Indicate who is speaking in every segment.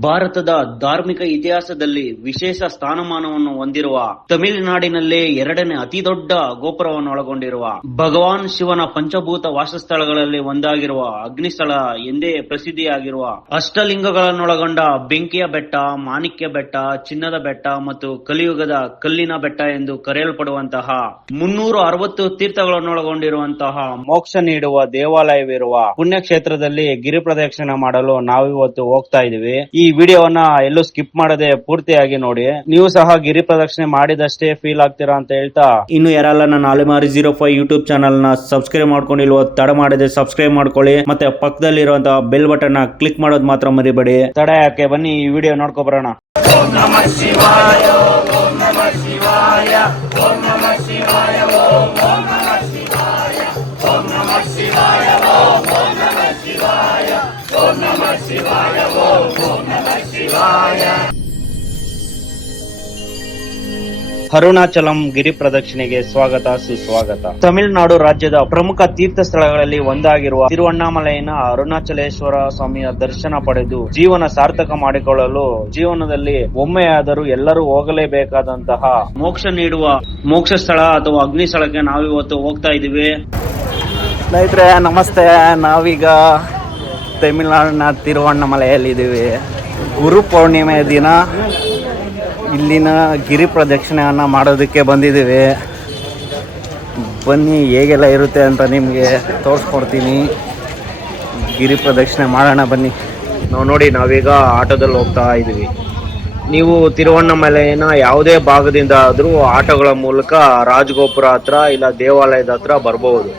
Speaker 1: ಭಾರತದ ಧಾರ್ಮಿಕ ಇತಿಹಾಸದಲ್ಲಿ ವಿಶೇಷ ಸ್ಥಾನಮಾನವನ್ನು ಹೊಂದಿರುವ ತಮಿಳುನಾಡಿನಲ್ಲೇ ಎರಡನೇ ಅತಿ ದೊಡ್ಡ ಗೋಪುರವನ್ನು ಒಳಗೊಂಡಿರುವ ಭಗವಾನ್ ಶಿವನ ಪಂಚಭೂತ ವಾಸಸ್ಥಳಗಳಲ್ಲಿ ಒಂದಾಗಿರುವ ಅಗ್ನಿಸ್ಥಳ ಎಂದೇ ಪ್ರಸಿದ್ಧಿಯಾಗಿರುವ ಅಷ್ಟಲಿಂಗಗಳನ್ನೊಳಗೊಂಡ ಬೆಂಕಿಯ ಬೆಟ್ಟ, ಮಾಣಿಕ್ಯ ಬೆಟ್ಟ, ಚಿನ್ನದ ಬೆಟ್ಟ ಮತ್ತು ಕಲಿಯುಗದ ಕಲ್ಲಿನ ಬೆಟ್ಟ ಎಂದು ಕರೆಯಲ್ಪಡುವಂತಹ ಮುನ್ನೂರ ಅರವತ್ತು ತೀರ್ಥಗಳನ್ನೊಳಗೊಂಡಿರುವಂತಹ ಮೋಕ್ಷ ನೀಡುವ ದೇವಾಲಯವಿರುವ ಪುಣ್ಯಕ್ಷೇತ್ರದಲ್ಲಿ ಗಿರಿ ಪ್ರದಕ್ಷಿಣೆ ಮಾಡಲು ನಾವಿವತ್ತು ಹೋಗ್ತಾ ಇದೀವಿ ಈ ವಿಡಿಯೋವನ್ನ ಎಲ್ಲೂ ಸ್ಕಿಪ್ ಮಾಡದೆ ಪೂರ್ತಿಯಾಗಿ ನೋಡಿ. ನೀವು ಸಹ ಗಿರಿ ಪ್ರದಕ್ಷಿಣೆ ಮಾಡಿದಷ್ಟೇ ಫೀಲ್ ಆಗ್ತೀರಾ ಅಂತ ಹೇಳ್ತಾ. ಇನ್ನು ಯಾರೆಲ್ಲ ನನ್ನ ಅಲೆಮಾರಿ ಜೀರೋ ಫೈವ್ ಯೂಟ್ಯೂಬ್ ಚಾನಲ್ನ ಸಬ್ಸ್ಕ್ರೈಬ್ ಮಾಡ್ಕೊಂಡಿಲ್ವೋ, ತಡ ಮಾಡದೆ ಸಬ್ಸ್ಕ್ರೈಬ್ ಮಾಡ್ಕೊಳ್ಳಿ. ಮತ್ತೆ ಪಕ್ಕದಲ್ಲಿರುವಂತಹ ಬೆಲ್ ಬಟನ್ನ ಕ್ಲಿಕ್ ಮಾಡೋದು ಮಾತ್ರ ಮರಿಬೇಡಿ. ತಡ ಯಾಕೆ? ಬನ್ನಿ ಈ ವಿಡಿಯೋ ನೋಡ್ಕೊ ಅರುಣಾಚಲಂ ಗಿರಿ ಪ್ರದಕ್ಷಿಣೆಗೆ ಸ್ವಾಗತ ಸುಸ್ವಾಗತ. ತಮಿಳುನಾಡು ರಾಜ್ಯದ ಪ್ರಮುಖ ತೀರ್ಥ ಸ್ಥಳಗಳಲ್ಲಿ ಒಂದಾಗಿರುವ ತಿರುವಣ್ಣಾಮಲೆಯನ ಅರುಣಾಚಲೇಶ್ವರ ಸ್ವಾಮಿಯ ದರ್ಶನ ಪಡೆದು ಜೀವನ ಸಾರ್ಥಕ ಮಾಡಿಕೊಳ್ಳಲು ಜೀವನದಲ್ಲಿ ಒಮ್ಮೆಯಾದರೂ ಎಲ್ಲರೂ ಹೋಗಲೇಬೇಕಾದಂತಹ ಮೋಕ್ಷ ನೀಡುವ ಮೋಕ್ಷ ಸ್ಥಳ ಅಥವಾ ಅಗ್ನಿ ಸ್ಥಳಕ್ಕೆ ನಾವಿವತ್ತು ಹೋಗ್ತಾ ಇದೀವಿ
Speaker 2: ಸ್ನೇಹಿತರೆ ನಮಸ್ತೆ. ನಾವೀಗ ತಮಿಳುನಾಡಿನ ತಿರುವಣ್ಣಮಲೆಯಲ್ಲಿದ್ದೀವಿ. ಗುರು ಪೌರ್ಣಿಮೆ ದಿನ ಇಲ್ಲಿನ ಗಿರಿ ಪ್ರದಕ್ಷಿಣೆಯನ್ನು ಮಾಡೋದಕ್ಕೆ ಬಂದಿದ್ದೀವಿ. ಬನ್ನಿ, ಹೇಗೆಲ್ಲ ಇರುತ್ತೆ ಅಂತ ನಿಮಗೆ ತೋರಿಸ್ಕೊಡ್ತೀನಿ. ಗಿರಿ ಪ್ರದಕ್ಷಿಣೆ ಮಾಡೋಣ ಬನ್ನಿ.
Speaker 1: ನಾವು ನೋಡಿ, ನಾವೀಗ ಆಟೋದಲ್ಲಿ ಹೋಗ್ತಾ ಇದ್ದೀವಿ. ನೀವು ತಿರುವಣ್ಣಾಮಲೆಯ ಯಾವುದೇ ಭಾಗದಿಂದ ಆದರೂ ಆಟೋಗಳ ಮೂಲಕ ರಾಜಗೋಪುರ ಹತ್ರ ಇಲ್ಲ ದೇವಾಲಯದ ಹತ್ರ ಬರಬಹುದು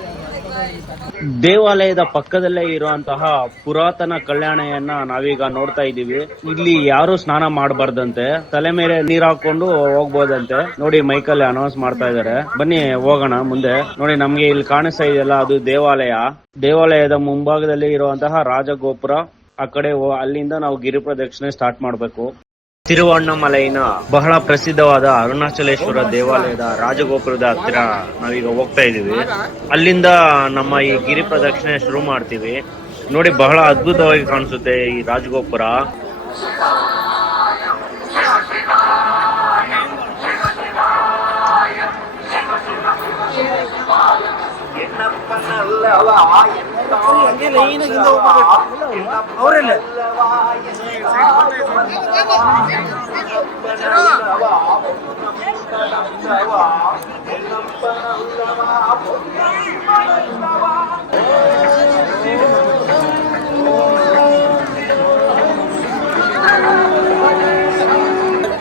Speaker 1: ದೇವಾಲಯದ ಪಕ್ಕದಲ್ಲೇ ಇರುವಂತಹ ಪುರಾತನ ಕಲ್ಯಾಣೆಯನ್ನ ನಾವೀಗ ನೋಡ್ತಾ ಇದೀವಿ ಇಲ್ಲಿ ಯಾರು ಸ್ನಾನ ಮಾಡಬಾರ್ದಂತೆ. ತಲೆ ಮೇಲೆ ನೀರ್ ಹಾಕೊಂಡು ಹೋಗ್ಬೋದಂತೆ. ನೋಡಿ ಮೈಕಲ್ಲಿ ಅನೌನ್ಸ್ ಮಾಡ್ತಾ ಇದಾರೆ. ಬನ್ನಿ, ಹೋಗೋಣ ಮುಂದೆ. ನೋಡಿ, ನಮ್ಗೆ ಇಲ್ಲಿ ಕಾಣಿಸ್ತಾ ಇದೆಯಲ್ಲ, ಅದು ದೇವಾಲಯ. ದೇವಾಲಯದ ಮುಂಭಾಗದಲ್ಲಿ ಇರುವಂತಹ ರಾಜಗೋಪುರ. ಆ ಕಡೆ ಅಲ್ಲಿಂದ ನಾವು ಗಿರಿ ಪ್ರದಕ್ಷಿಣೆ ಸ್ಟಾರ್ಟ್ ಮಾಡಬೇಕು. ತಿರುವಣ್ಣಾಮಲೈನ ಬಹಳ ಪ್ರಸಿದ್ಧವಾದ ಅರುಣಾಚಲೇಶ್ವರ ದೇವಾಲಯದ ರಾಜಗೋಪುರದ ಹತ್ತಿರ ನಾವೀಗ ಹೋಗ್ತಾ ಇದೀವಿ ಅಲ್ಲಿಂದ ನಮ್ಮ ಈ ಗಿರಿ ಪ್ರದಕ್ಷಿಣೆ ಶುರು ಮಾಡ್ತೀವಿ. ನೋಡಿ ಬಹಳ ಅದ್ಭುತವಾಗಿ ಕಾಣಿಸುತ್ತೆ ಈ ರಾಜಗೋಪುರ.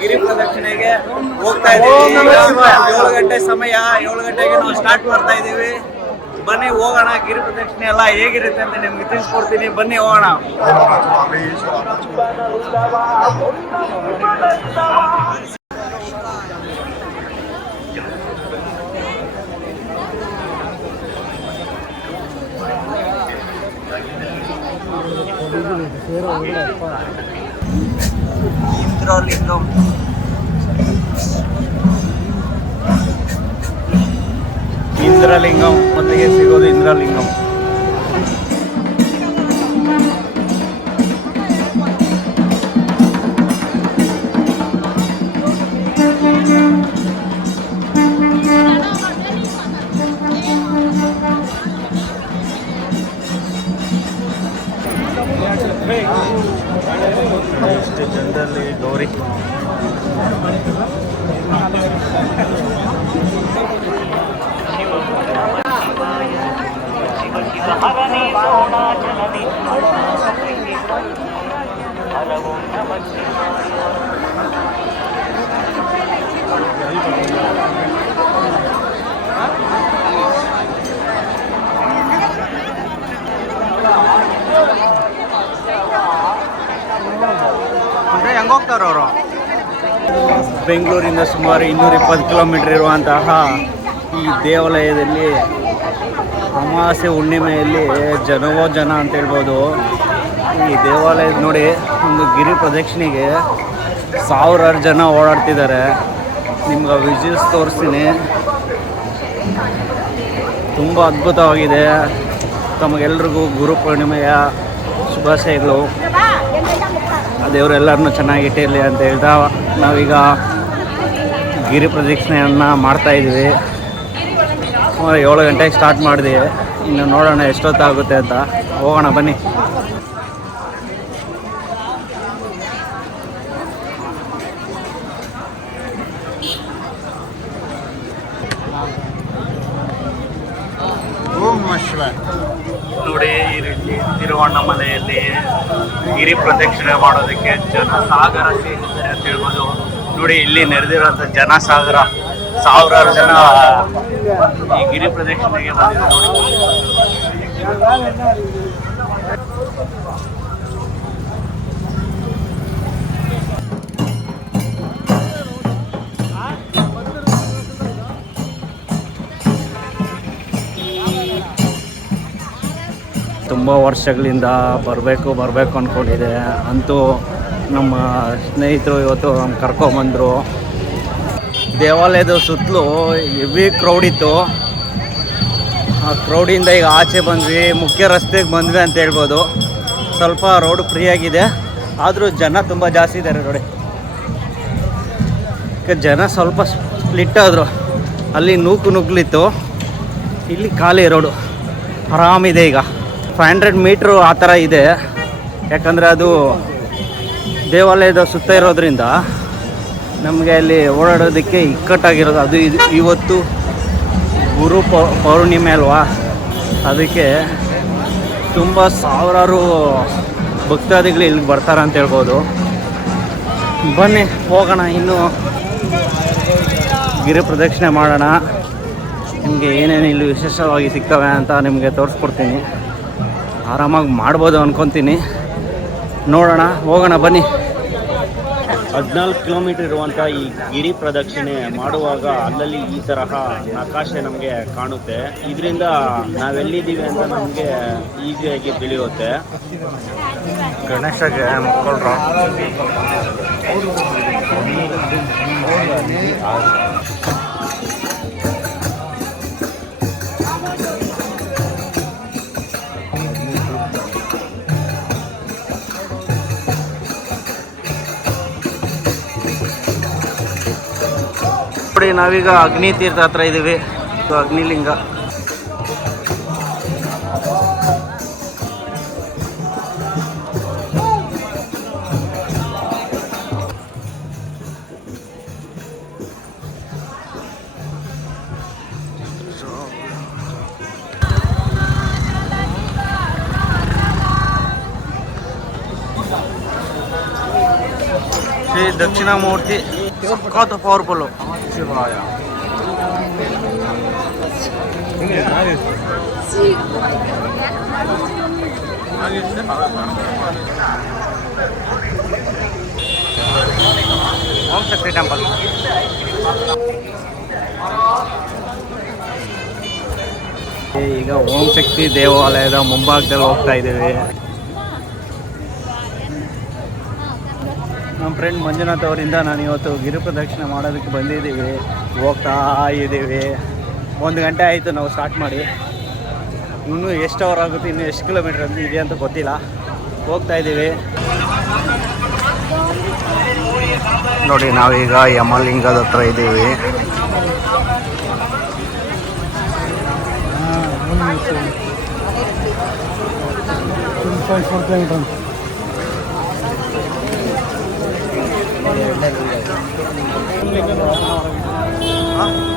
Speaker 2: ಗಿರಿ ಪ್ರದಕ್ಷಿಣೆಗೆ ಹೋಗ್ತಾ ಇದ್ದೀವಿ. ಏಳು ಗಂಟೆ ಸಮಯ ಏಳು ಗಂಟೆಗೆ ನಾವು ಸ್ಟಾರ್ಟ್ ಮಾಡ್ತಾ ಇದ್ದೀವಿ. ಬನ್ನಿ ಹೋಗೋಣ ಗಿರಿ ಪ್ರದಕ್ಷಿಣೆ ಎಲ್ಲ ಹೇಗಿರುತ್ತೆ ಅಂತ ನಿಮ್ಗೆ ತಿಳಿಸ್ಕೊಡ್ತೀನಿ. ಬನ್ನಿ ಹೋಗೋಣ. ಇಂದ್ರಲಿಂಗಂ ಇಂದ್ರಲಿಂಗಂ ಮೊದಲಿಗೆ ಸಿಗೋದು ಇಂದ್ರಲಿಂಗಂ? ಅವರು. ಬೆಂಗಳೂರಿಂದ ಸುಮಾರು ಇನ್ನೂರ ಇಪ್ಪತ್ತು ಕಿಲೋಮೀಟರ್ ಇರುವಂತಹ ಈ ದೇವಾಲಯದಲ್ಲಿ ಅಮಾವಾಸ್ಯೆ ಹುಣ್ಣಿಮೆಯಲ್ಲಿ ಜನವೋ ಜನ ಅಂತ ಹೇಳ್ಬೋದು. ಈ ದೇವಾಲಯದ ನೋಡಿ ಒಂದು ಗಿರಿ ಪ್ರದಕ್ಷಿಣೆಗೆ ಸಾವಿರಾರು ಜನ ಓಡಾಡ್ತಿದ್ದಾರೆ. ನಿಮ್ಗೆ ವಿಜುವಲ್ಸ್ ತೋರಿಸ್ತೀನಿ. ತುಂಬ ಅದ್ಭುತವಾಗಿದೆ. ತಮಗೆಲ್ರಿಗೂ ಗುರು ಪೂರ್ಣಿಮೆಯ ಶುಭಾಶಯಗಳು.
Speaker 1: ಆ ದೇವರೆಲ್ಲರನ್ನೂ ಚೆನ್ನಾಗಿಟ್ಟಿರಲಿ ಅಂತ ಹೇಳ್ತಾ ನಾವೀಗ ಗಿರಿ ಪ್ರದಕ್ಷಿಣೆಯನ್ನು ಮಾಡ್ತಾ ಇದ್ವಿ ಸುಮಾರು ಏಳು ಗಂಟೆಗೆ ಸ್ಟಾರ್ಟ್ ಮಾಡಿದ್ವಿ ಇನ್ನು ನೋಡೋಣ ಎಷ್ಟೊತ್ತಾಗುತ್ತೆ ಅಂತ. ಹೋಗೋಣ, ಬನ್ನಿ ನೋಡಿ ಈ ರೀತಿ ತಿರುವಣ್ಣಾಮಲೆಯಲ್ಲಿ ಗಿರಿ ಪ್ರದಕ್ಷಿಣೆ ಮಾಡೋದಕ್ಕೆ ಜನಸಾಗರ ಸೇರಿದ್ದಾರೆ ಅಂತ ಹೇಳ್ಬೋದು. ನೋಡಿ, ಇಲ್ಲಿ ನೆರೆದಿರುವಂಥ ಜನಸಾಗರ, ಸಾವಿರಾರು ಜನ ಈ ಗಿರಿ ಪ್ರದಕ್ಷಿಣೆಗೆ ಬಂದಿದ್ದಾರೆ. ತುಂಬ ವರ್ಷಗಳಿಂದ ಬರಬೇಕು ಬರಬೇಕು ಅಂದ್ಕೊಂಡಿದೆ ಅಂತೂ ನಮ್ಮ ಸ್ನೇಹಿತರು ಇವತ್ತು ನಮ್ಮ ಕರ್ಕೊಂಬಂದರು. ದೇವಾಲಯದ ಸುತ್ತಲೂ ಹೆವಿ ಕ್ರೌಡ್ ಇತ್ತು. ಆ ಕ್ರೌಡಿಂದ ಈಗ ಆಚೆ ಬಂದ್ವಿ, ಮುಖ್ಯ ರಸ್ತೆಗೆ ಬಂದ್ವಿ ಅಂತ ಹೇಳ್ಬೋದು. ಸ್ವಲ್ಪ ರೋಡ್ ಫ್ರೀ ಆಗಿದೆ. ಆದರೂ ಜನ ತುಂಬ ಜಾಸ್ತಿ ಇದ್ದಾರೆ ನೋಡಿ. ಜನ ಸ್ವಲ್ಪ ಸ್ಪ್ಲಿಟ್ ಆದರು. ಅಲ್ಲಿ ನೂಕು ನುಗ್ಲಿತ್ತು. ಇಲ್ಲಿ ಖಾಲಿ ರೋಡು ಆರಾಮಿದೆ ಈಗ. ಫೈವ್ ಹಂಡ್ರೆಡ್ ಮೀಟ್ರು ಆ ಥರ ಇದೆ. ಯಾಕಂದರೆ ಅದು ದೇವಾಲಯದ ಸುತ್ತ ಇರೋದ್ರಿಂದ ನಮಗೆ ಅಲ್ಲಿ ಓಡಾಡೋದಕ್ಕೆ ಇಕ್ಕಟ್ಟಾಗಿರೋದು. ಅದು ಇದು ಇವತ್ತು ಗುರು ಪೌರ್ಣಿಮೆ ಅಲ್ವಾ? ಅದಕ್ಕೆ ತುಂಬ ಸಾವಿರಾರು ಭಕ್ತಾದಿಗಳು ಇಲ್ಲಿಗೆ ಬರ್ತಾರೆ ಅಂತ ಹೇಳ್ಬೋದು. ಬನ್ನಿ, ಹೋಗೋಣ. ಇನ್ನು ಗಿರಿ ಪ್ರದಕ್ಷಿಣೆ ಮಾಡೋಣ. ನಿಮಗೆ ಏನೇನು ಇಲ್ಲಿ ವಿಶೇಷವಾಗಿ ಸಿಗ್ತವೆ ಅಂತ ನಿಮಗೆ ತೋರಿಸ್ಕೊಡ್ತೀನಿ. ಆರಾಮಾಗಿ ಮಾಡ್ಬೋದು ಅನ್ಕೊತೀನಿ. ನೋಡೋಣ ಹೋಗೋಣ ಬನ್ನಿ. ಹದಿನಾಲ್ಕು ಕಿಲೋಮೀಟರ್ ಇರುವಂಥ ಈ ಗಿರಿ ಪ್ರದಕ್ಷಿಣೆ ಮಾಡುವಾಗ ಅಲ್ಲಲ್ಲಿ ಈ ತರಹ ನಕಾಶೆ ನಮಗೆ ಕಾಣುತ್ತೆ. ಇದರಿಂದ ನಾವೆಲ್ಲಿದ್ದೀವಿ ಅಂತ ನಮಗೆ ಈಸಿಯಾಗಿ ತಿಳಿಯುತ್ತೆ. ಗಣೇಶಗೆ ಮಕ್ಕಳರು ನೋಡಿ ನಾವೀಗ ಅಗ್ನಿ ತೀರ್ಥ ಹತ್ರ ಇದ್ದೀವಿ ಇದು ಅಗ್ನಿಲಿಂಗ. ಶ್ರೀ ದಕ್ಷಿಣಾಮೂರ್ತಿ ಸಖತ್ ಪವರ್ಫುಲ್ಲು. ಶಿವಾಯ ಓಂ ಶಕ್ತಿ ಟೆಂಪಲ್ ಈಗ ಓಂ ಶಕ್ತಿ ದೇವಾಲಯದ ಮುಂಭಾಗದಲ್ಲಿ ಹೋಗ್ತಾ ಇದ್ದೀವಿ ಫ್ರೆಂಡ್ ಮಂಜುನಾಥ್ ಅವರಿಂದ ನಾನು ಇವತ್ತು ಗಿರು ಪ್ರದಕ್ಷಿಣೆ ಮಾಡೋದಕ್ಕೆ ಬಂದಿದ್ದೀವಿ. ಹೋಗ್ತಾ ಇದ್ದೀವಿ. ಒಂದು ಗಂಟೆ ಆಯಿತು ನಾವು ಸ್ಟಾರ್ಟ್ ಮಾಡಿ. ಇನ್ನೂ ಎಷ್ಟು ಅವರ್ ಆಗುತ್ತೆ ಇನ್ನೂ ಎಷ್ಟು ಕಿಲೋಮೀಟರ್ ಅಂತ ಇದೆ ಅಂತ ಗೊತ್ತಿಲ್ಲ. ಹೋಗ್ತಾ ಇದ್ದೀವಿ. ನೋಡಿ ನಾವೀಗ ಯಮಲಿಂಗದ ಹತ್ರ ಇದ್ದೀವಿ. ಫೈವ್ ಫೋರ್ 啊？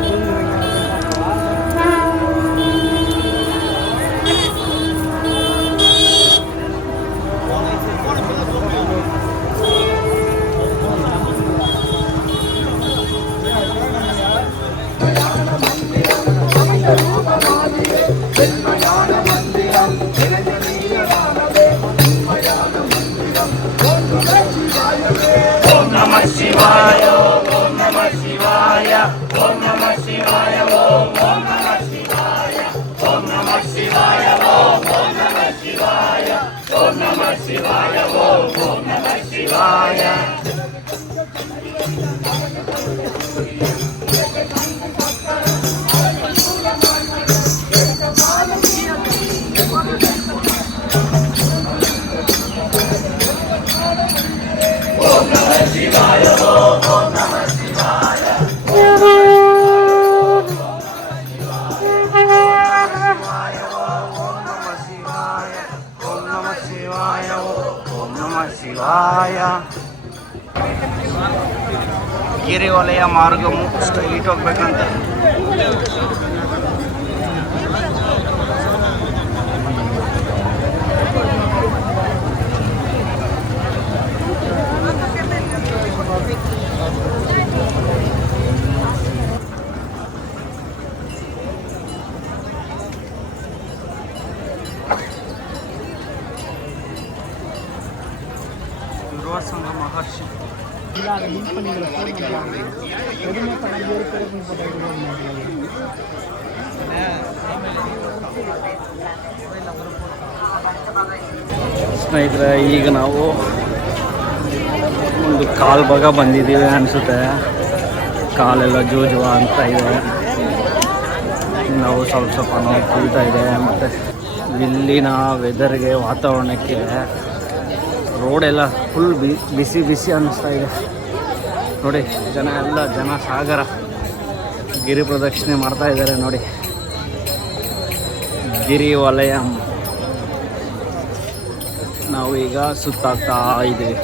Speaker 1: ಶಿವಾಯ ಗಿರಿ ವಲಯ ಮಾರ್ಗವು ಸ್ಟ್ರೈಟ್ ಹೋಗ್ಬೇಕಂತೆ. ಸ್ನೇಹಿತರೆ, ಈಗ ನಾವು ಒಂದು ಕಾಲ್ ಭಾಗ ಬಂದಿದ್ದೀವಿ ಅನಿಸುತ್ತೆ. ಕಾಲೆಲ್ಲ ಜೋಜುವ ಅಂತ ಇದೆ. ನಾವು ಸ್ವಲ್ಪ ಸ್ವಲ್ಪ ನೋವು ಕುಳಿತಾ ಇದೆ. ಮತ್ತು ಇಲ್ಲಿನ ವೆದರ್ಗೆ ವಾತಾವರಣಕ್ಕೆ ರೋಡೆಲ್ಲ ಫುಲ್ ಬಿ ಬಿಸಿ ಬಿಸಿ ಅನ್ನಿಸ್ತಾ ಇದೆ. ನೋಡಿ, ಜನ ಎಲ್ಲ ಜನ ಸಾಗರ ಗಿರಿ ಪ್ರದಕ್ಷಿಣೆ ಮಾಡ್ತಾ ಇದ್ದಾರೆ ನೋಡಿ. ಗಿರಿ ವಲಯ. ನಾವು ಈಗ ಸುತ್ತಾಗ್ತಾ ಇದ್ದೀವಿ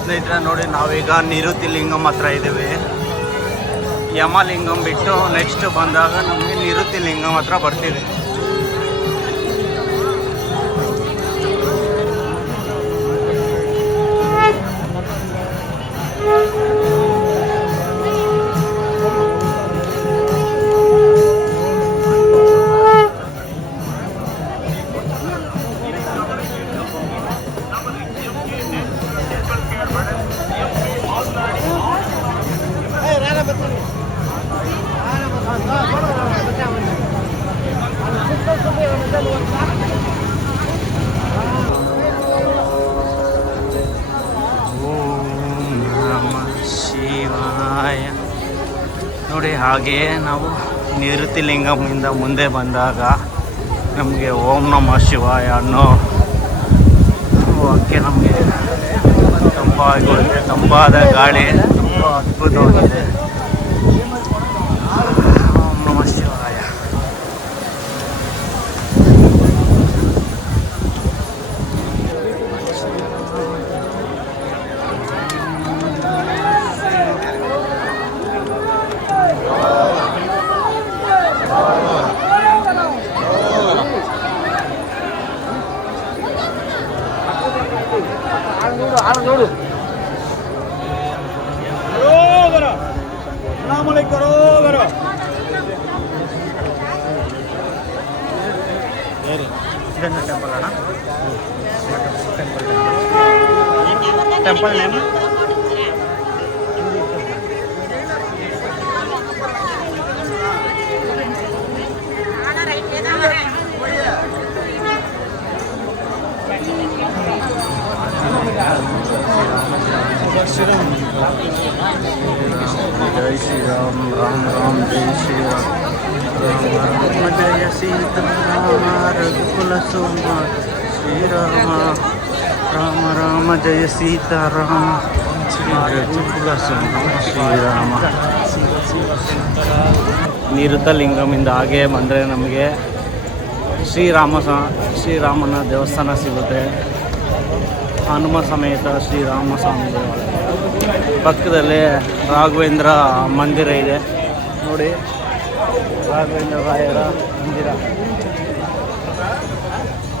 Speaker 1: ಸ್ನೇಹಿತರೆ ನೋಡಿ ನಾವೀಗ ನಿರುತಿ ಲಿಂಗಂ ಹತ್ರ ಇದ್ದೀವಿ. ಯಮಲಿಂಗಂ ಬಿಟ್ಟು ನೆಕ್ಸ್ಟ್ ಬಂದಾಗ ನಮಗೆ ನಿರುತಿ ಲಿಂಗಂ ಹತ್ರ ಬರ್ತೀವಿ ನಿವೃತ್ತಿ ಲಿಂಗಂನಿಂದ ಮುಂದೆ ಬಂದಾಗ ನಮಗೆ ಓಂ ನಮಃ ಶಿವಾಯ ಅನ್ನೋ ವಾಕ್ಯ ನಮಗೆ ತಂಪಾಗಿ ತಂಪಾದ ಗಾಳಿ ತುಂಬ ಅದ್ಭುತವಾಗಿದೆ ಓಂ ನಮಃ ಶಿವಾಯ ಇದನ್ನ ಟೆಂಪಲ್ ಅಣ್ಣ ಟೆಂಪಲ್ ನೇಮ್ જય શ્રી રામ રામ રામ જય શ્રી રામ રામ જય સીત રામ રઘુકુલ ರಾಮ ರಾಮ ಜಯ રામ રામ જય સીતા રામ ರಘುಕುಲ સોમ ಶ್ರೀರಾಮ ನಿರುತಲಿಂಗಮಿಂದ ಹಾಗೆ ಬಂದರೆ ನಮಗೆ ಶ್ರೀರಾಮ ಶ್ರೀರಾಮನ ದೇವಸ್ಥಾನ ಸಿಗುತ್ತೆ. ಹನುಮ ಸಮೇತ ಶ್ರೀರಾಮ ಸ್ವಾಮಿ ದೇವಾಲಯ. ಪಕ್ಕದಲ್ಲೇ ರಾಘವೇಂದ್ರ ಮಂದಿರ ಇದೆ. ನೋಡಿ ರಾಘವೇಂದ್ರ ರಾಯರ ಮಂದಿರ.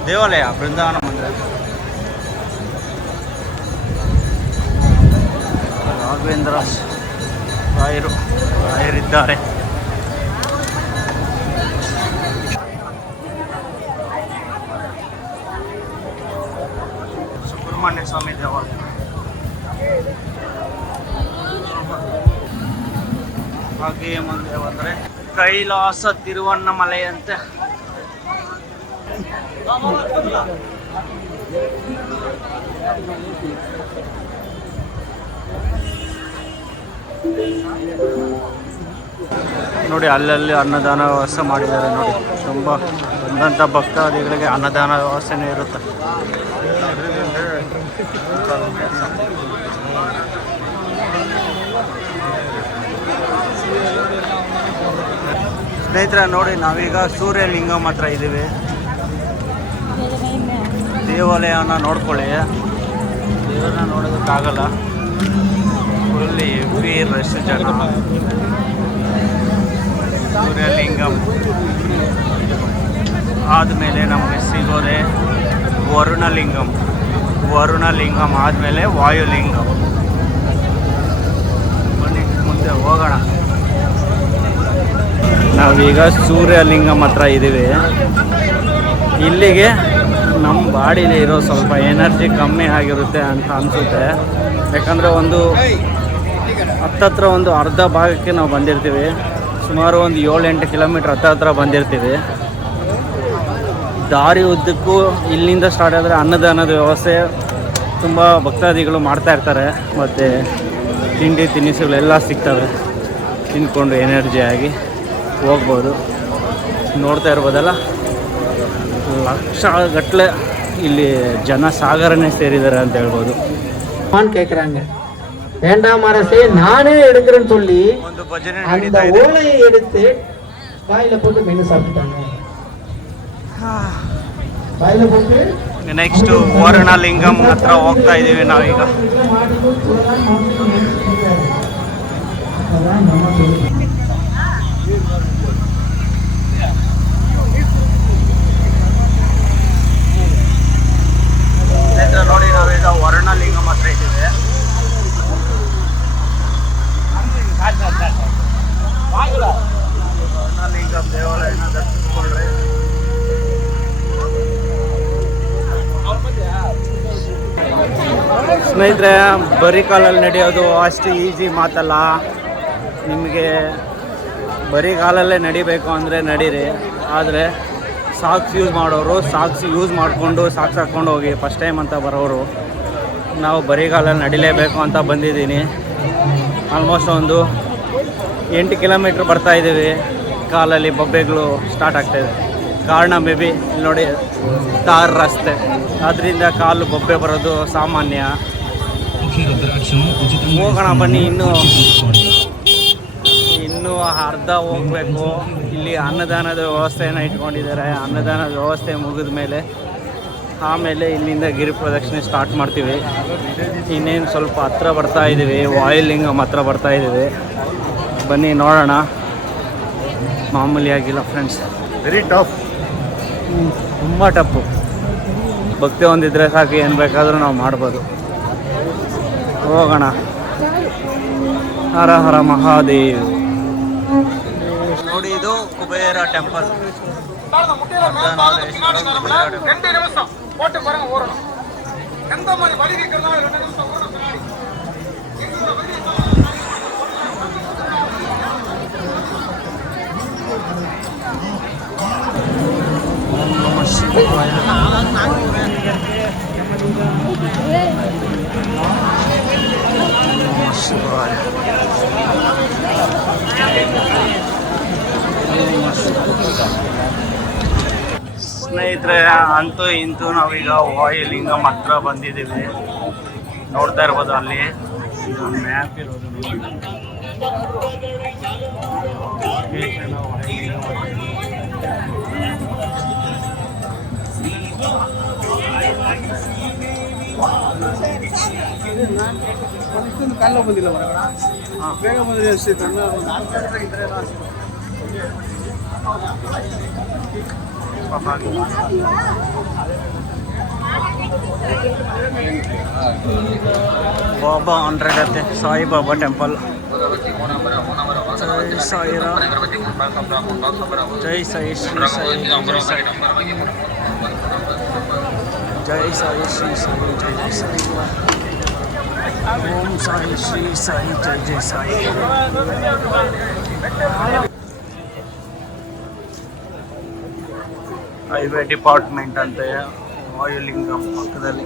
Speaker 1: ದೇವಾಲಯ ಬೃಂದಾವನ ಮಂದಿರ. ರಾಘವೇಂದ್ರ ರಾಯರು ರಾಯರಿದ್ದಾರೆ. ಹಾಗೆಯೇ ಮುಂದೆ ಬಂದರೆ ಕೈಲಾಸ ತಿರುವಣ್ಣಮಲೆಯಂತೆ. ನೋಡಿ, ಅಲ್ಲಲ್ಲಿ ಅನ್ನದಾನ ವ್ಯವಸ್ಥೆ ಮಾಡಿದ್ದಾರೆ ನೋಡಿ. ತುಂಬಾ ಬಂದಂಥ ಭಕ್ತಾದಿಗಳಿಗೆ ಅನ್ನದಾನ ವ್ಯವಸ್ಥೆನೇ ಇರುತ್ತೆ. ಸ್ನೇಹಿತರೆ, ನೋಡಿ, ನಾವೀಗ ಸೂರ್ಯಲಿಂಗಂ ಹತ್ರ ಇದ್ದೀವಿ. ದೇವಾಲಯನ ನೋಡ್ಕೊಳ್ಳಿ. ದೇವರನ್ನ ನೋಡೋದಕ್ಕಾಗಲ್ಲ ಫುಲ್ಲಿ ಉರಿ ರಶ್ ಜನ. ಸೂರ್ಯಲಿಂಗಂ ಆದಮೇಲೆ ನಮಗೆ ಸಿಗೋದೆ ವರುಣಲಿಂಗಂ ವರುಣಲಿಂಗಂ ಆದಮೇಲೆ ವಾಯುಲಿಂಗಂ ಬನ್ನಿ, ಮುಂದೆ ಹೋಗೋಣ. ನಾವೀಗ ಸೂರ್ಯಲಿಂಗಮ್ ಹತ್ರ ಇದ್ದೀವಿ. ಇಲ್ಲಿಗೆ ನಮ್ಮ ಬಾಡಿಲಿ ಇರೋ ಸ್ವಲ್ಪ ಎನರ್ಜಿ ಕಮ್ಮಿ ಆಗಿರುತ್ತೆ ಅಂತ ಅನಿಸುತ್ತೆ. ಯಾಕಂದರೆ ಒಂದು ಹತ್ತತ್ರ ಒಂದು ಅರ್ಧ ಭಾಗಕ್ಕೆ ನಾವು ಬಂದಿರ್ತೀವಿ. ಸುಮಾರು ಒಂದು ಏಳು ಎಂಟು ಕಿಲೋಮೀಟ್ರ್ ಹತ್ತ ಹತ್ರ ಬಂದಿರ್ತೀವಿ. ದಾರಿ ಉದ್ದಕ್ಕೂ ಇಲ್ಲಿಂದ ಸ್ಟಾರ್ಟ್ ಆದರೆ ಅನ್ನದಾನದ ವ್ಯವಸ್ಥೆ ತುಂಬ ಭಕ್ತಾದಿಗಳು ಮಾಡ್ತಾಯಿರ್ತಾರೆ ಮತ್ತು ತಿಂಡಿ ತಿನಿಸುಗಳೆಲ್ಲ ಸಿಗ್ತವೆ. ತಿಂದ್ಕೊಂಡು ಎನರ್ಜಿ ಆಗಿ ಹೋಗ್ಬೋದು ನೋಡ್ತಾ ಇರ್ಬೋದಲ್ಲ ಲಕ್ಷ ಗಟ್ಟಲೆ ಇಲ್ಲಿ ಜನ ಸಾಗರನೇ ಸೇರಿದ್ದಾರೆ ಅಂತ ಹೇಳ್ಬೋದು
Speaker 3: ஆன்னு கேக்குறாங்க வேண்டாம் அரசே நானே எடுக்கிறேன்னு சொல்லி
Speaker 1: ಒಂದು ಭಜನೆ
Speaker 3: அந்த
Speaker 1: ನಡೀತಾ ಇದೆ
Speaker 3: ஓலையை எடுத்து வாயில போட்டு மென்னு சாப்பிட்டாங்க வாயில போட்டு
Speaker 1: ನೆಕ್ಸ್ಟ್ ವರ್ಣಲಿಂಗಂ ಹತ್ರ ಹೋಗ್ತಾ ಇದ್ದೀವಿ ನಾವೀಗ
Speaker 3: ಪರ
Speaker 1: ನಮ ನೋಡಿ ನಾವೀಗ ವರ್ಣಲಿಂಗಂ ಹತ್ರ ಇದ್ದೀವಿ. ವರ್ಣಲಿಂಗಂ ದೇವಾಲಯನ ದರ್ಶಿಸ್ಕೊಂಡ್ರೆ ಸ್ನೇಹಿತರೆ ಬರೀ ಕಾಲಲ್ಲಿ ನಡೆಯೋದು ಅಷ್ಟು ಈಸಿ ಮಾತಲ್ಲ. ನಿಮಗೆ ಬರೀ ಕಾಲಲ್ಲೇ ನಡಿಬೇಕು ಅಂದರೆ ನಡೀರಿ. ಆದರೆ ಸಾಕ್ಸ್ ಯೂಸ್ ಮಾಡೋರು ಸಾಕ್ಸ್ ಯೂಸ್ ಮಾಡಿಕೊಂಡು ಸಾಕ್ಸ್ ಹಾಕ್ಕೊಂಡು ಹೋಗಿ ಫಸ್ಟ್ ಟೈಮ್ ಅಂತ ಬರೋರು. ನಾವು ಬರೀ ಕಾಲಲ್ಲಿ ನಡಿಲೇಬೇಕು ಅಂತ ಬಂದಿದ್ದೀನಿ. ಆಲ್ಮೋಸ್ಟ್ ಒಂದು ಎಂಟು ಕಿಲೋಮೀಟ್ರ್ ಬರ್ತಾ ಇದ್ದೀವಿ. ಕಾಲಲ್ಲಿ ಬೊಬ್ಬೆಗಳು ಸ್ಟಾರ್ಟ್ ಆಗ್ತಾಯಿದೆ ಕಾರಣ ಮೇ ಬಿ ಇಲ್ಲಿ ನೋಡಿ ತಾರ್ ರಸ್ತೆ. ಅದರಿಂದ ಕಾಲು ಬೊಬ್ಬೆ ಬರೋದು ಸಾಮಾನ್ಯ. ಹೋಗೋಣ ಬನ್ನಿ ಇನ್ನೂ ಅರ್ಧ ಹೋಗಬೇಕು. ಇಲ್ಲಿ ಅನ್ನದಾನದ ವ್ಯವಸ್ಥೆಯನ್ನು ಇಟ್ಕೊಂಡಿದ್ದಾರೆ. ಅನ್ನದಾನದ ವ್ಯವಸ್ಥೆ ಮುಗಿದ ಮೇಲೆ ಆಮೇಲೆ ಇಲ್ಲಿಂದ ಗಿರಿ ಪ್ರದಕ್ಷಿಣೆ ಸ್ಟಾರ್ಟ್ ಮಾಡ್ತೀವಿ. ಇನ್ನೇನು ಸ್ವಲ್ಪ ಹತ್ರ ಬರ್ತಾ ಇದ್ದೀವಿ. ವಾಯಿಲಿಂಗ್ ಹತ್ರ ಬರ್ತಾ ಇದ್ದೀವಿ. ಬನ್ನಿ ನೋಡೋಣ. ಮಾಮೂಲಿ ಆಗಿಲ್ಲ ಫ್ರೆಂಡ್ಸ್ ವೆರಿ ಟಫ್ ತುಂಬ ಟಫು ಭಕ್ತಿ ಒಂದಿದ್ರೆ ಸಾಕು ಏನು ಬೇಕಾದರೂ ನಾವು ಮಾಡ್ಬೋದು. ಹೋಗೋಣ. ಹರ ಹರ ಮಹಾದೇವ್. ನೋಡಿ ಇದು ಕುಬೇರ ಟೆಂಪಲ್
Speaker 4: ரெண்டு நிமிஷம் போட்டு பாருங்க ஓரணும் எந்த மாதிரி வழி இருக்கிறதா ரெண்டு நிமிஷம் ஓரணும் பின்னாடி
Speaker 1: ಸ್ನೇಹಿತರೆ ಅಂತೂ ಇಂತೂ ನಾವೀಗ ವಾಯುಲಿಂಗಂ ಹತ್ರ ಬಂದಿದ್ದೀವಿ. ನೋಡ್ತಾ ಇರ್ಬೋದು ಅಲ್ಲಿ. ಮ್ಯಾಪ್ ಇರೋದು
Speaker 4: ಬಂದಿಲ್ಲ ಬೇಗ ಬಂದಿದೆ ಅನಿಸುತ್ತೆ ಇದ್ರೆ
Speaker 1: ಬಾಬಾ ಹಂಡ್ರೆಡ್ ಅಂತೆ ಸಾಯಿಬಾಬಾ ಟೆಂಪಲ್ ಜೈ ಸಾಯಿರಾಮ್ ಜೈ ಸಾಯಿ ಶ್ರೀ ಸಾಯಿ ಜೈ ಸಾಯಿ ಜೈ ಸಾಯಿ ಶ್ರೀ ಸಾಯಿ ಜೈ ಜೈ ಸಾಯಿ ಓಂ ಸಾಯಿ ಶ್ರೀ ಸಾಯಿ ಜೈ ಸಾಯಿ ಹೈವೇ ಡಿಪಾರ್ಟ್ಮೆಂಟ್ ಅಂತ, ವಾಯುಲಿಂಗಂ ಪಕ್ಕದಲ್ಲಿ.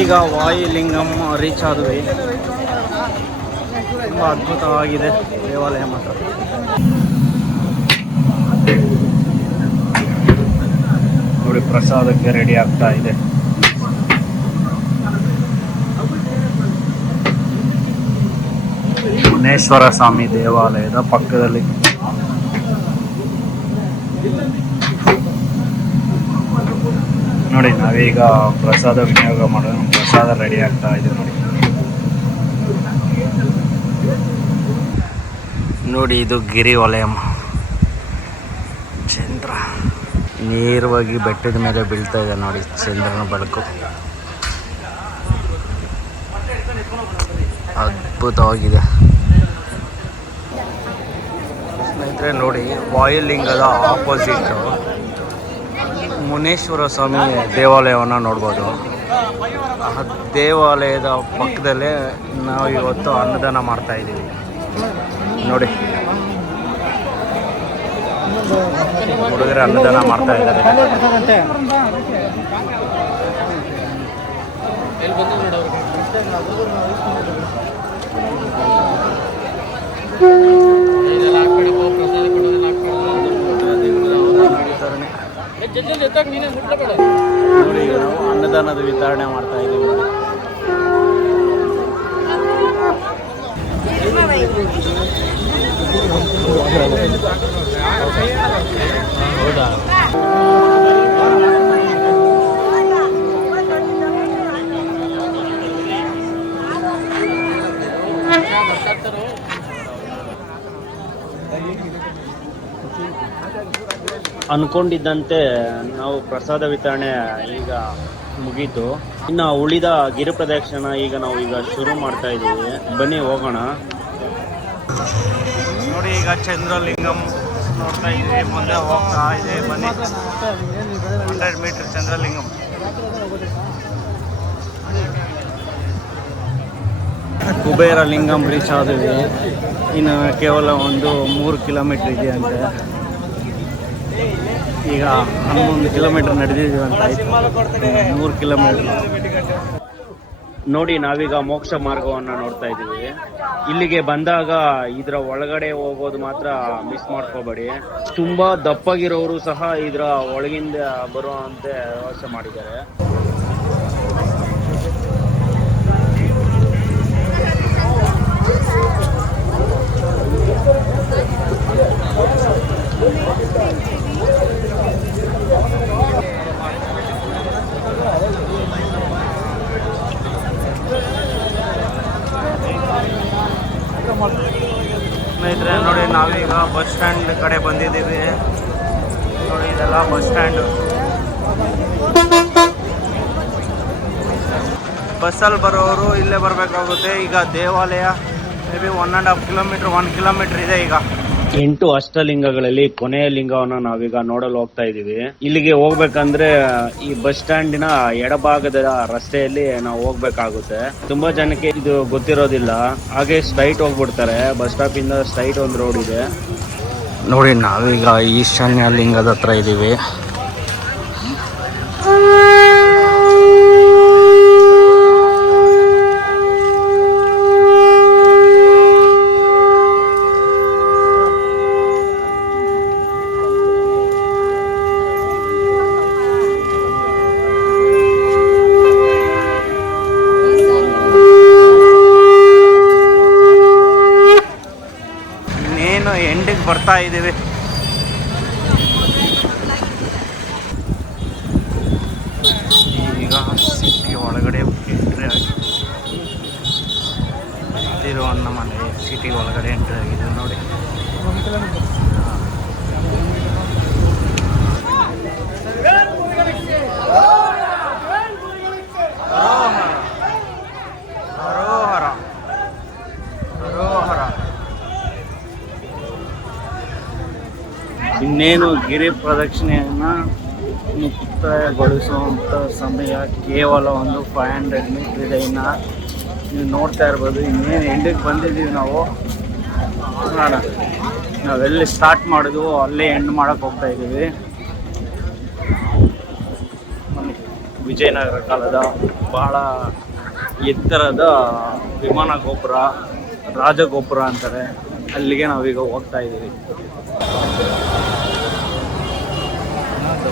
Speaker 1: ಈಗ ವಾಯುಲಿಂಗಂ ರೀಚ್ ಆದ್ವಿ. ತುಂಬ ಅದ್ಭುತವಾಗಿದೆ ದೇವಾಲಯ ಮಾತ್ರ. ಪ್ರಸಾದಕ್ಕೆ ರೆಡಿ ಆಗ್ತಾ ಇದೆ. ಮುನೇಶ್ವರ ಸ್ವಾಮಿ ದೇವಾಲಯದ ಪಕ್ಕದಲ್ಲಿ. ನೋಡಿ, ನಾವೀಗ ಪ್ರಸಾದ ವಿನಿಯೋಗ ಮಾಡೋದು ಪ್ರಸಾದ ರೆಡಿ ಆಗ್ತಾ ಇದೆ ನೋಡಿ. ನೋಡಿ, ಇದು ಗಿರಿ ವಲಯಂ ನೇರವಾಗಿ ಬೆಟ್ಟದ ಮೇಲೆ ಬೀಳ್ತಾ ಇದೆ ನೋಡಿ, ಚಂದ್ರನ ಬೆಳಕು ಅದ್ಭುತವಾಗಿದೆ. ಸ್ನೇಹಿತರೆ, ನೋಡಿ, ವಾಯುಲಿಂಗದ ಆಪೋಸಿಟ್ ಮುನೇಶ್ವರ ಸ್ವಾಮಿ ದೇವಾಲಯವನ್ನು ನೋಡ್ಬೋದು. ಆ ದೇವಾಲಯದ ಪಕ್ಕದಲ್ಲೇ ನಾವು ಇವತ್ತು ಅನ್ನದಾನ ಮಾಡ್ತಾ ಇದ್ದೀವಿ. ಹುಡುಗರು ಅನ್ನದಾನ ಮಾಡ್ತಾ ಇದ್ದಾರೆ. ನಾವು ಅನ್ನದಾನದ ವಿತರಣೆ ಮಾಡ್ತಾ ಇದ್ದೀವಿ ನೋಡಿ
Speaker 5: ಅನ್ಕೊಂಡಿದ್ದಂತೆ ನಾವು ಪ್ರಸಾದ ವಿತರಣೆ ಈಗ ಮುಗೀತು. ಇನ್ನು ಉಳಿದ ಗಿರು ಪ್ರದಕ್ಷಿಣ ಈಗ ನಾವು ಈಗ ಶುರು ಮಾಡ್ತಾ ಇದೀವಿ ಬನ್ನಿ, ಹೋಗೋಣ.
Speaker 1: ನೋಡಿ, ಈಗ ಚಂದ್ರಲಿಂಗಂ ನೋಡ್ತಾ ಇದ್ದೀವಿ. ಮುಂದೆ ಹೋಗ್ತಾ ಇದೆ. ಬನ್ನಿ. Hundred meter Chandralingam. Kubera Lingam reach ಆದ್ವಿ. ಇನ್ನು ಕೇವಲ ಒಂದು ಮೂರು ಕಿಲೋಮೀಟ್ರ್ ಇದೆಯಂತೆ ಈಗ ಹನ್ನೊಂದು ಕಿಲೋಮೀಟರ್ ನಡೆದಿದ್ದೀವಿ ಅಂತ ಮೂರು ಕಿಲೋಮೀಟರ್.
Speaker 5: ನೋಡಿ ನಾವೀಗ ಮೋಕ್ಷ ಮಾರ್ಗವನ್ನ ನೋಡ್ತಾ ಇದ್ದೀವಿ. ಇಲ್ಲಿಗೆ ಬಂದಾಗ ಇದರ ಒಳಗಡೆ ಹೋಗೋದು ಮಾತ್ರ ಮಿಸ್ ಮಾಡ್ಕೋಬೇಡಿ. ತುಂಬಾ ದಪ್ಪಗಿರೋರು ಸಹ ಇದರ ಒಳಗಿಂದ ಬರುವಂತೆ ವ್ಯವಸ್ಥೆ ಮಾಡಿದ್ದಾರೆ.
Speaker 1: ಸ್ನೇಹಿತರೆ, ನೋಡಿ ನಾವೀಗ ಬಸ್ ಸ್ಟ್ಯಾಂಡ್ ಕಡೆ ಬಂದಿದ್ದೀವಿ. ನೋಡಿ ಇದೆಲ್ಲ ಬಸ್ ಸ್ಟ್ಯಾಂಡ್. ಬಸ್ಸಲ್ಲಿ ಬರೋರು ಇಲ್ಲೇ ಬರಬೇಕಾಗುತ್ತೆ. ಈಗ ದೇವಾಲಯ may be one and half kilometre one kilometre ಇದೆ ಈಗ.
Speaker 5: ಎಂಟು ಅಷ್ಟಲಿಂಗಗಳಲ್ಲಿ ಕೊನೆಯ ಲಿಂಗವನ್ನ ನಾವೀಗ ನೋಡಲು ಹೋಗ್ತಾ ಇದೀವಿ. ಇಲ್ಲಿಗೆ ಹೋಗ್ಬೇಕಂದ್ರೆ ಈ ಬಸ್ ಸ್ಟ್ಯಾಂಡಿನ ಎಡಭಾಗದ ರಸ್ತೆಯಲ್ಲಿ ನಾವು ಹೋಗ್ಬೇಕಾಗುತ್ತೆ. ತುಂಬಾ ಜನಕ್ಕೆ ಇದು ಗೊತ್ತಿರೋದಿಲ್ಲ. ಹಾಗೆ ಸ್ಟ್ರೈಟ್ ಹೋಗ್ಬಿಡ್ತಾರೆ. ಬಸ್ ಸ್ಟಾಪ್ ಇಂದ ಸ್ಟ್ರೈಟ್ ಒಂದು ರೋಡ್ ಇದೆ.
Speaker 1: ನೋಡಿ, ನಾವೀಗ ಈಶಾನ್ಯ ಲಿಂಗದ ಹತ್ರ ಇದ್ದೀವಿ ಎಂಡಿಗೆ ಬರ್ತಾ ಇದ್ದೀವಿ ಈಗ ಸಿಟಿ ಒಳಗಡೆ ಎಂಟ್ರಿ ಆಗಿ ತಿರುವಣ್ಣಮಲೆ ಸಿಟಿ ಒಳಗಡೆ ಎಂಟ್ರಿ ಆಗಿದೆ ನೋಡಿ ಹರೋಹರ ಹರೋಹರ ಇನ್ನೇನು ಗಿರಿ ಪ್ರದಕ್ಷಿಣೆಯನ್ನು ಮುಕ್ತಾಯಗೊಳಿಸುವಂಥ ಸಮಯ ಕೇವಲ ಒಂದು ಫೈವ್ ಹಂಡ್ರೆಡ್ ಮೀಟ್ರ್ ಇದೆ. ಇನ್ನು ನೀವು ನೋಡ್ತಾ ಇರ್ಬೋದು, ಇನ್ನೇನು ಎಂಡಿಗೆ ಬಂದಿದ್ದೀವಿ ನಾವು? ನೋಡೋಣ. ನಾವೆಲ್ಲಿ ಸ್ಟಾರ್ಟ್ ಮಾಡಿದ್ವು ಅಲ್ಲೇ ಎಂಡ್ ಮಾಡೋಕ್ಕೆ ಹೋಗ್ತಾ ಇದ್ದೀವಿ. ವಿಜಯನಗರ ಕಾಲದ ಭಾಳ ಎತ್ತರದ ವಿಮಾನ ಗೋಪುರ, ರಾಜಗೋಪುರ ಅಂತಾರೆ. ಅಲ್ಲಿಗೆ ನಾವೀಗ ಹೋಗ್ತಾ ಇದ್ದೀವಿ.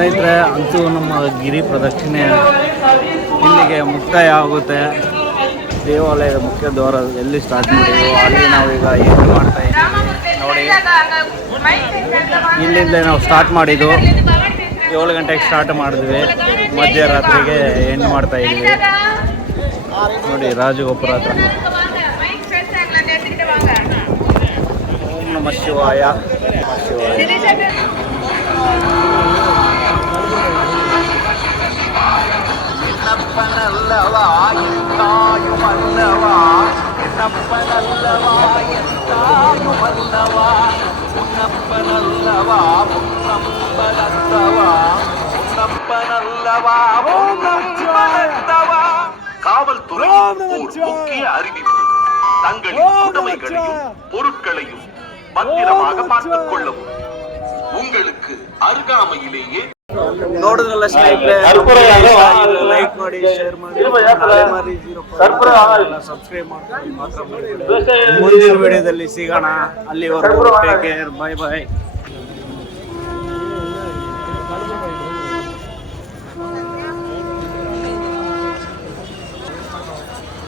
Speaker 1: ಸ್ನೇಹಿತರೆ, ಅಂತೂ ನಮ್ಮ ಗಿರಿ ಪ್ರದಕ್ಷಿಣೆ ಇಲ್ಲಿಗೆ ಮುಕ್ತಾಯ ಆಗುತ್ತೆ. ದೇವಾಲಯದ ಮುಖ್ಯ ದ್ವಾರ ಎಲ್ಲಿ ಸ್ಟಾರ್ಟ್ ಮಾಡಿದ್ವು, ಅಲ್ಲಿ ನಾವೀಗ ಏನು ಮಾಡ್ತಾ ಇದ್ದೀವಿ ನೋಡಿ. ಇಲ್ಲಿಂದ ನಾವು ಸ್ಟಾರ್ಟ್ ಮಾಡಿದ್ದು. ಏಳು ಗಂಟೆಗೆ ಸ್ಟಾರ್ಟ್ ಮಾಡಿದ್ವಿ. ಮಧ್ಯರಾತ್ರಿಗೆ ಎಂಡ್ ಮಾಡ್ತಾ ಇದ್ದೀವಿ. ನೋಡಿ, ರಾಜಗೋಪುರ ಹತ್ರ. ಓಂ ನಮ ಶಿವಾಯ. உன்னப்பனல்லவா என்
Speaker 6: தாயும் அல்லவா உன்னப்பனல்லவா காவல்துறை முக்கிய அறிவிப்பு. தங்களின் உடைமைகளையும் பொருட்களையும் பத்திரமாக பார்த்துக் கொள்ளவும். உங்களுக்கு அருகாமையிலேயே
Speaker 1: ನೋಡಿದ್ರಲ್ಲ ಸ್ನೇಹಿತರೆ ಲೈಕ್ ಮಾಡಿ ಶೇರ್ ಮಾಡಿ ಸಬ್ಸ್ಕ್ರೈಬ್ ಮಾಡ್ಕೊಂಡು ಮಾತ್ರ ಮುಂದಿನ ವಿಡಿಯೋದಲ್ಲಿ ಸಿಗೋಣ. ಅಲ್ಲಿವರೆಗೂ ಟೇಕ್ ಕೇರ್ ಬೈ ಬೈ